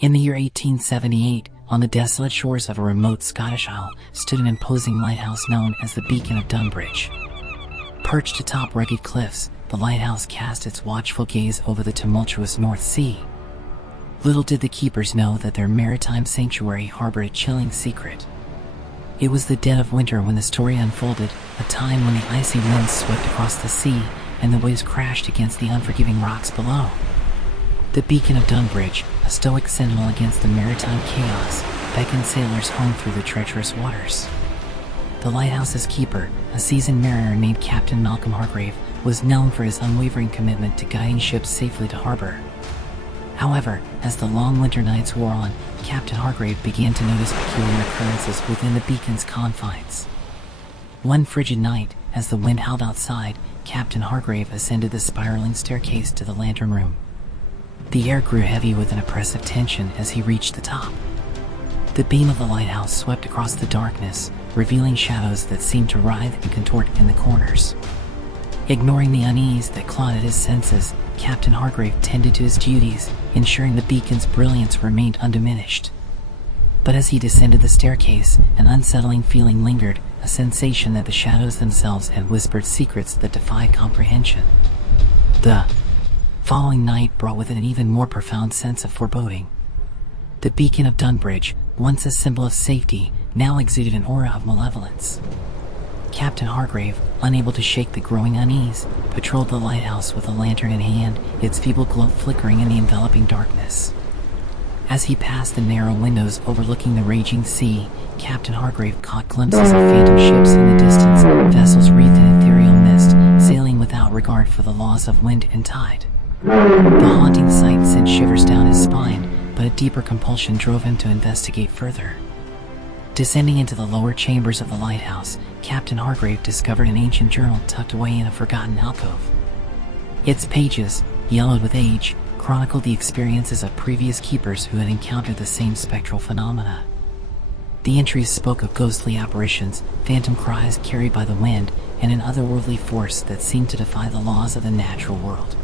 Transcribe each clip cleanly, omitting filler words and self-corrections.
In the year 1878, on the desolate shores of a remote Scottish isle, stood an imposing lighthouse known as the Beacon of Dunbridge. Perched atop rugged cliffs, the lighthouse cast its watchful gaze over the tumultuous North Sea. Little did the keepers know that their maritime sanctuary harbored a chilling secret. It was the dead of winter when the story unfolded, a time when the icy winds swept across the sea and the waves crashed against the unforgiving rocks below. The Beacon of Dunbridge, a stoic sentinel against the maritime chaos, beckoned sailors home through the treacherous waters. The lighthouse's keeper, a seasoned mariner named Captain Malcolm Hargrave, was known for his unwavering commitment to guiding ships safely to harbor. However, as the long winter nights wore on, Captain Hargrave began to notice peculiar occurrences within the beacon's confines. One frigid night, as the wind howled outside, Captain Hargrave ascended the spiraling staircase to the lantern room. The air grew heavy with an oppressive tension as he reached the top. The beam of the lighthouse swept across the darkness, revealing shadows that seemed to writhe and contort in the corners. Ignoring the unease that clawed at his senses, Captain Hargrave tended to his duties, ensuring the beacon's brilliance remained undiminished. But as he descended the staircase, an unsettling feeling lingered, a sensation that the shadows themselves had whispered secrets that defied comprehension. The following night brought with it an even more profound sense of foreboding. The Beacon of Dunbridge, once a symbol of safety, now exuded an aura of malevolence. Captain Hargrave, unable to shake the growing unease, patrolled the lighthouse with a lantern in hand, its feeble glow flickering in the enveloping darkness. As he passed the narrow windows overlooking the raging sea, Captain Hargrave caught glimpses of phantom ships in the distance, vessels wreathed in ethereal mist, sailing without regard for the laws of wind and tide. The haunting sight sent shivers down his spine, but a deeper compulsion drove him to investigate further. Descending into the lower chambers of the lighthouse, Captain Hargrave discovered an ancient journal tucked away in a forgotten alcove. Its pages, yellowed with age, chronicled the experiences of previous keepers who had encountered the same spectral phenomena. The entries spoke of ghostly apparitions, phantom cries carried by the wind, and an otherworldly force that seemed to defy the laws of the natural world.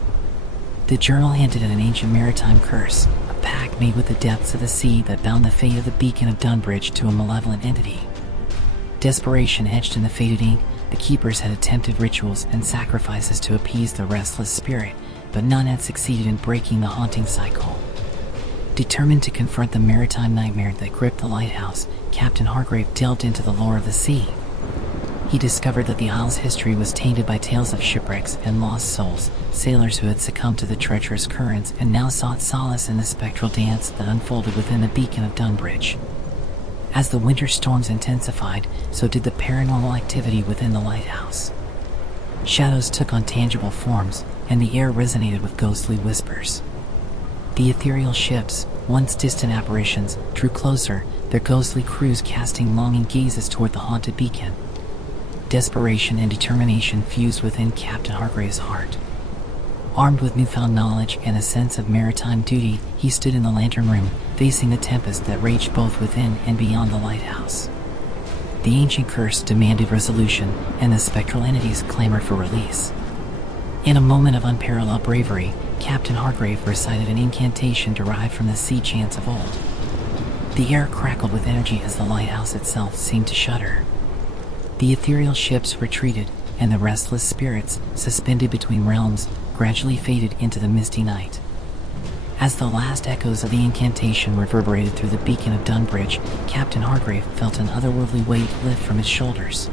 The journal hinted at an ancient maritime curse, a pact made with the depths of the sea that bound the fate of the Beacon of Dunbridge to a malevolent entity. Desperation etched in the faded ink, the keepers had attempted rituals and sacrifices to appease the restless spirit, but none had succeeded in breaking the haunting cycle. Determined to confront the maritime nightmare that gripped the lighthouse, Captain Hargrave delved into the lore of the sea. He discovered that the isle's history was tainted by tales of shipwrecks and lost souls, sailors who had succumbed to the treacherous currents and now sought solace in the spectral dance that unfolded within the Beacon of Dunbridge. As the winter storms intensified, so did the paranormal activity within the lighthouse. Shadows took on tangible forms, and the air resonated with ghostly whispers. The ethereal ships, once distant apparitions, drew closer, their ghostly crews casting longing gazes toward the haunted beacon. Desperation and determination fused within Captain Hargrave's heart. Armed with newfound knowledge and a sense of maritime duty, he stood in the lantern room, facing the tempest that raged both within and beyond the lighthouse. The ancient curse demanded resolution, and the spectral entities clamored for release. In a moment of unparalleled bravery, Captain Hargrave recited an incantation derived from the sea chants of old. The air crackled with energy as the lighthouse itself seemed to shudder. The ethereal ships retreated, and the restless spirits, suspended between realms, gradually faded into the misty night. As the last echoes of the incantation reverberated through the Beacon of Dunbridge, Captain Hargrave felt an otherworldly weight lift from his shoulders.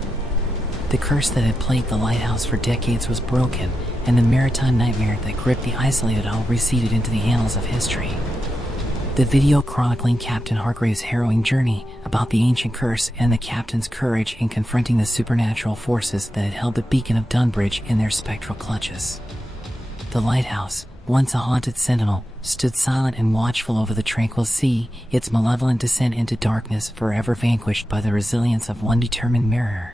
The curse that had plagued the lighthouse for decades was broken, and the maritime nightmare that gripped the isolated isle receded into the annals of history. The video chronicling Captain Hargrave's harrowing journey about the ancient curse and the captain's courage in confronting the supernatural forces that had held the Beacon of Dunbridge in their spectral clutches. The lighthouse, once a haunted sentinel, stood silent and watchful over the tranquil sea, its malevolent descent into darkness forever vanquished by the resilience of one determined mariner.